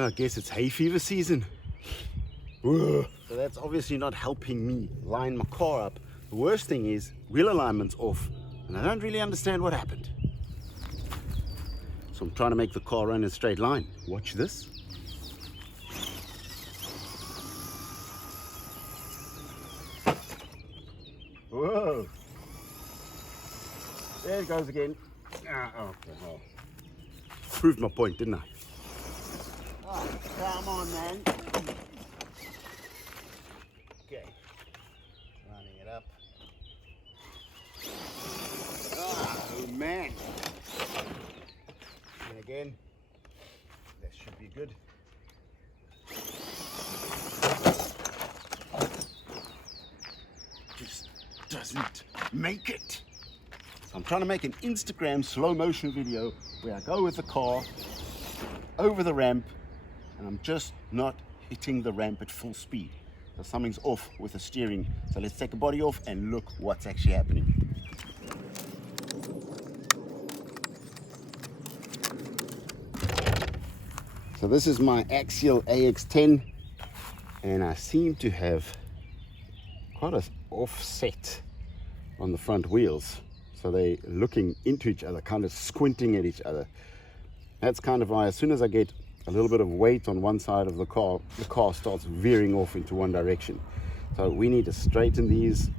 I guess it's hay fever season. Whoa. So that's obviously not helping me line my car up. The worst thing is wheel alignment's off and I don't really understand what happened. So I'm trying to make the car run in a straight line. Watch this. Whoa. There it goes again. Okay. Well, proved my point, didn't I? Oh, come on, man. Okay. Lining it up. Oh, man. And again, that should be good. Just doesn't make it. So I'm trying to make an Instagram slow motion video where I go with the car over the ramp and I'm just not hitting the ramp at full speed. So something's off with the steering. So let's take the body off and look what's actually happening. So this is my Axial AX10 and I seem to have quite an offset on the front wheels. So they're looking into each other, kind of squinting at each other. That's kind of why as soon as I get a little bit of weight on one side of the car starts veering off into one direction. So we need to straighten these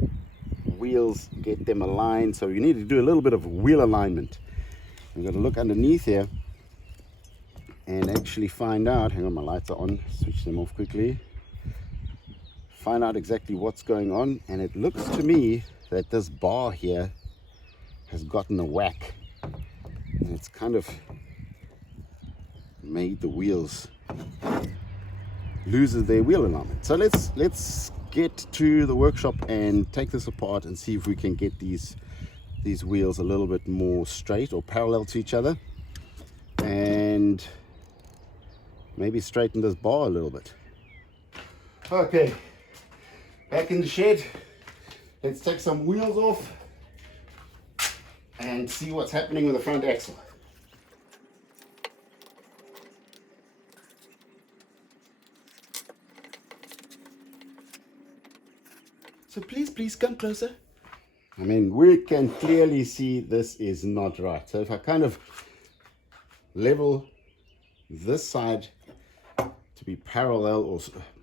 wheels, get them aligned. So you need to do a little bit of wheel alignment. I'm going to look underneath here and actually find out, hang on, my lights are on, switch them off quickly. Find out exactly what's going on, and it looks to me that this bar here has gotten a whack and it's kind of made the wheels lose their wheel alignment. So let's get to the workshop and take this apart and see if we can get these wheels a little bit more straight or parallel to each other and maybe straighten this bar a little bit. Okay, back in the shed. Let's take some wheels off and see what's happening with the front axle. So please come closer. I mean, we can clearly see this is not right. So if I kind of level this side to be parallel, or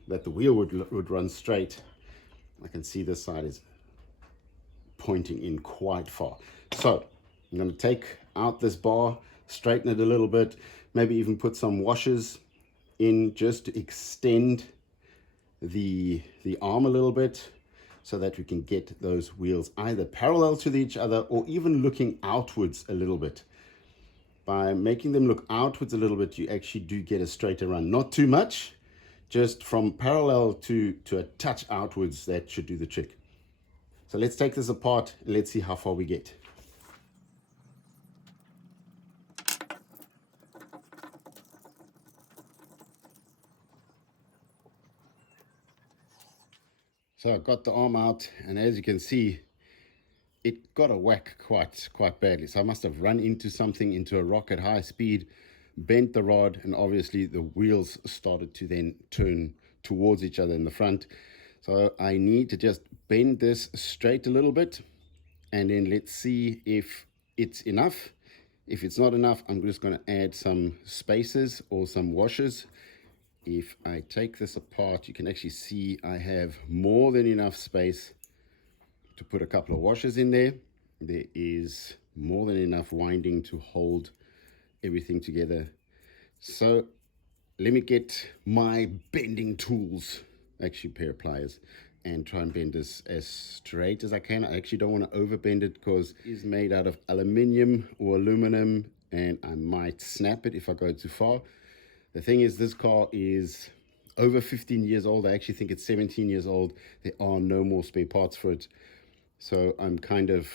that the wheel would run straight, I can see this side is pointing in quite far. So I'm going to take out this bar, straighten it a little bit, maybe even put some washers in just to extend the arm a little bit so that we can get those wheels either parallel to each other or even looking outwards a little bit. By making them look outwards a little bit, you actually do get a straighter run. Not too much, just from parallel to a touch outwards, that should do the trick. So let's take this apart and let's see how far we get. So I got the arm out, and as you can see, it got a whack quite badly. So I must have run into something, into a rock at high speed, bent the rod, and obviously the wheels started to then turn towards each other in the front. So I need to just bend this straight a little bit, and then let's see if it's enough. If it's not enough, I'm just going to add some spacers or some washers. If I take this apart, you can actually see I have more than enough space to put a couple of washers in there. There is more than enough winding to hold everything together. So let me get my bending tools, actually a pair of pliers, and try and bend this as straight as I can. I actually don't want to overbend it because it's made out of aluminium or aluminum and I might snap it if I go too far. The thing is, this car is over 15 years old. I actually think it's 17 years old. There are no more spare parts for it. So I'm kind of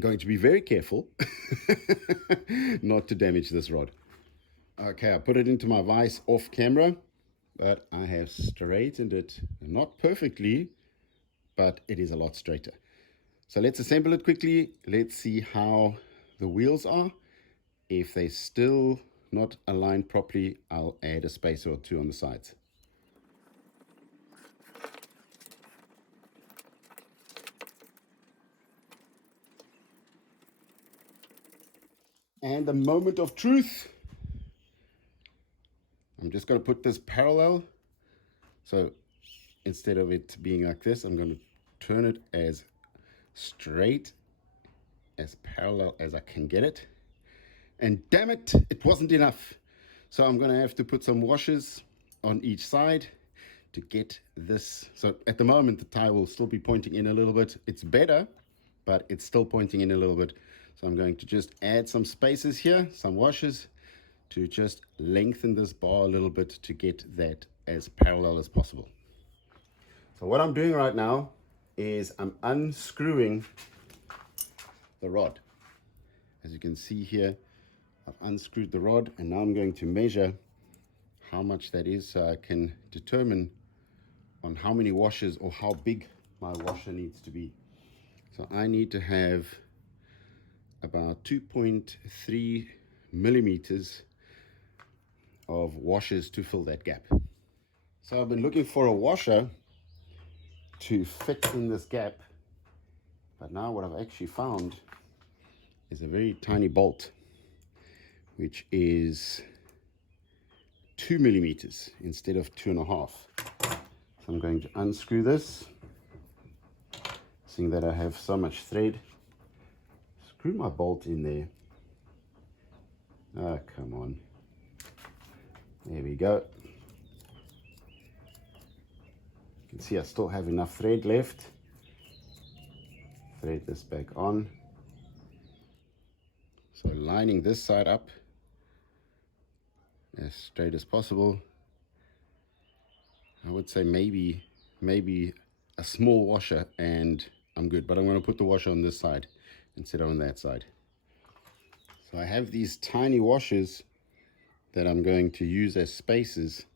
going to be very careful not to damage this rod. Okay, I put it into my vise off camera, but I have straightened it, not perfectly, but it is a lot straighter. So let's assemble it quickly. Let's see how the wheels are. If they're still not aligned properly, I'll add a spacer or two on the sides. And the moment of truth. I'm just going to put this parallel. So instead of it being like this, I'm going to turn it as straight, as parallel as I can get it. And damn it, it wasn't enough. So I'm going to have to put some washers on each side to get this. So at the moment, the tie will still be pointing in a little bit. It's better, but it's still pointing in a little bit. So I'm going to just add some spacers here, some washers, to just lengthen this bar a little bit to get that as parallel as possible. So what I'm doing right now is I'm unscrewing the rod. As you can see here, I've unscrewed the rod, and now I'm going to measure how much that is so I can determine on how many washers or how big my washer needs to be. So I need to have about 2.3 millimeters of washers to fill that gap. So I've been looking for a washer to fit in this gap, but now what I've actually found is a very tiny bolt, which is 2 millimeters instead of 2.5. So I'm going to unscrew this, seeing that I have so much thread. Screw my bolt in there. Oh, come on. There we go. You can see I still have enough thread left. Thread this back on. So lining this side up as straight as possible. I would say maybe a small washer and I'm good, but I'm going to put the washer on this side instead of on that side. So I have these tiny washers that I'm going to use as spacers,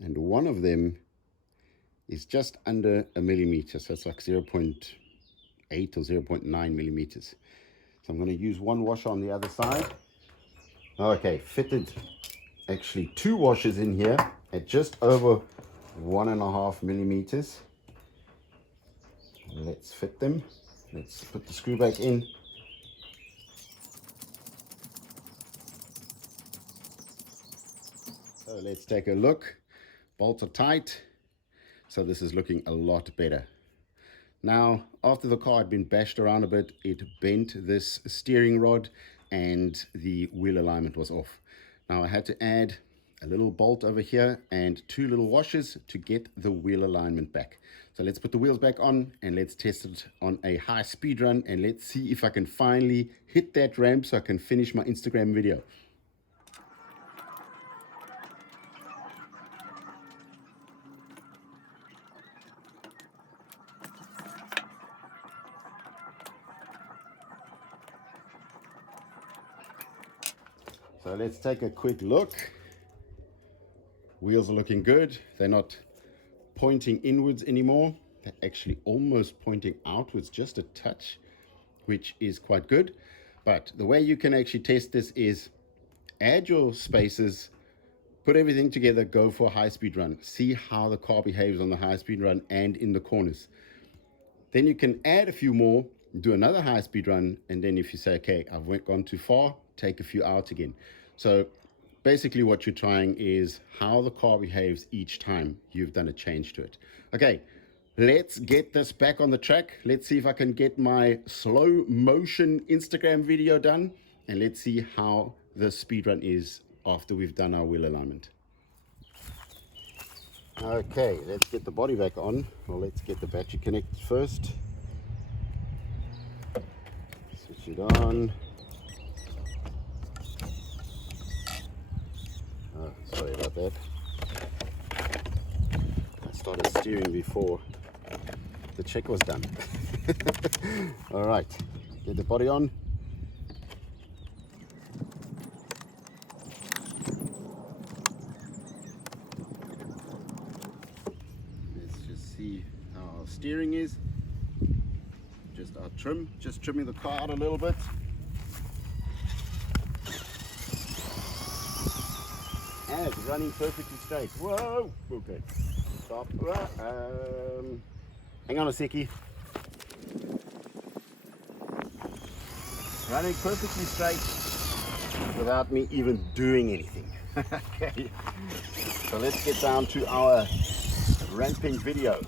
and one of them is just under a millimeter, so it's like 0.8 or 0.9 millimeters. So I'm going to use one washer on the other side. Okay, fitted actually 2 washers in here at just over 1.5 millimeters. Let's fit them. Let's put the screw back in. So let's take a look. Bolts are tight, so this is looking a lot better. Now, after the car had been bashed around a bit, it bent this steering rod and the wheel alignment was off. Now I had to add a little bolt over here and 2 little washers to get the wheel alignment back. So let's put the wheels back on and let's test it on a high speed run, and let's see if I can finally hit that ramp so I can finish my Instagram video. So let's take a quick look. Wheels are looking good. They're not pointing inwards anymore. They're actually almost pointing outwards just a touch, which is quite good. But the way you can actually test this is add your spacers, put everything together, go for a high-speed run. See how the car behaves on the high-speed run and in the corners. Then you can add a few more, do another high-speed run, and then if you say, okay, I've gone too far, take a few out again. So basically what you're trying is how the car behaves each time you've done a change to it. Okay, let's get this back on the track. Let's see if I can get my slow motion Instagram video done, and let's see how the speed run is after we've done our wheel alignment. Okay, let's get the body back on. Well, let's get the battery connected first. Switch it on. Oh, sorry about that. I started steering before the check was done. All right, get the body on. Let's just see how our steering is. Just our trim, just trimming the car out a little bit. and it's running perfectly straight. Whoa, okay, stop. Hang on a seckie. Running perfectly straight without me even doing anything. Okay, so let's get down to our ramping video.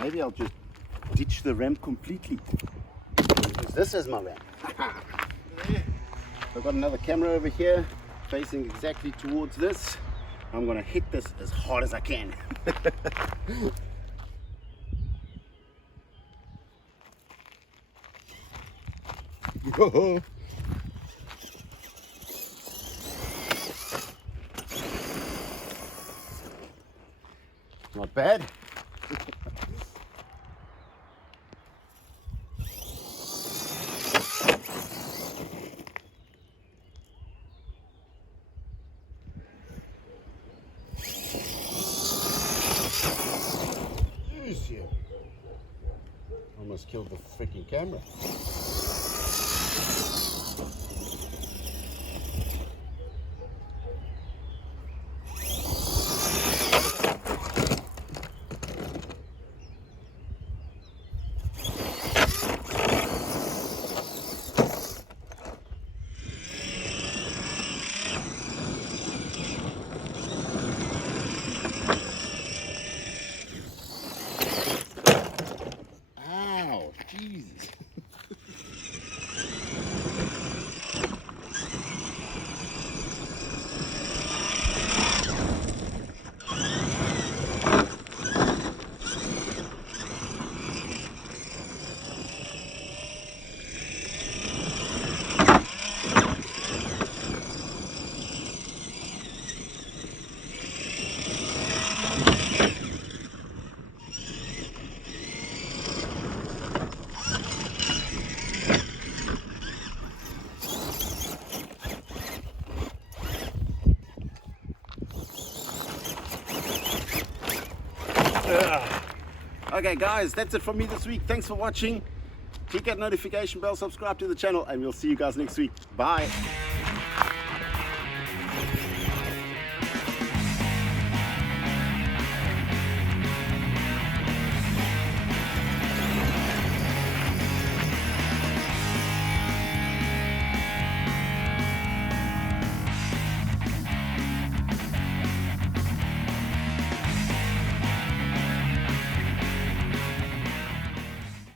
Maybe I'll just ditch the ramp completely. Use this as my ramp. I've got another camera over here facing exactly towards this. I'm gonna hit this as hard as I can. Whoa. Not bad. Almost killed the freaking camera. Jesus. Okay guys, that's it from me this week. Thanks for watching. Click that notification bell, subscribe to the channel, and we'll see you guys next week. Bye.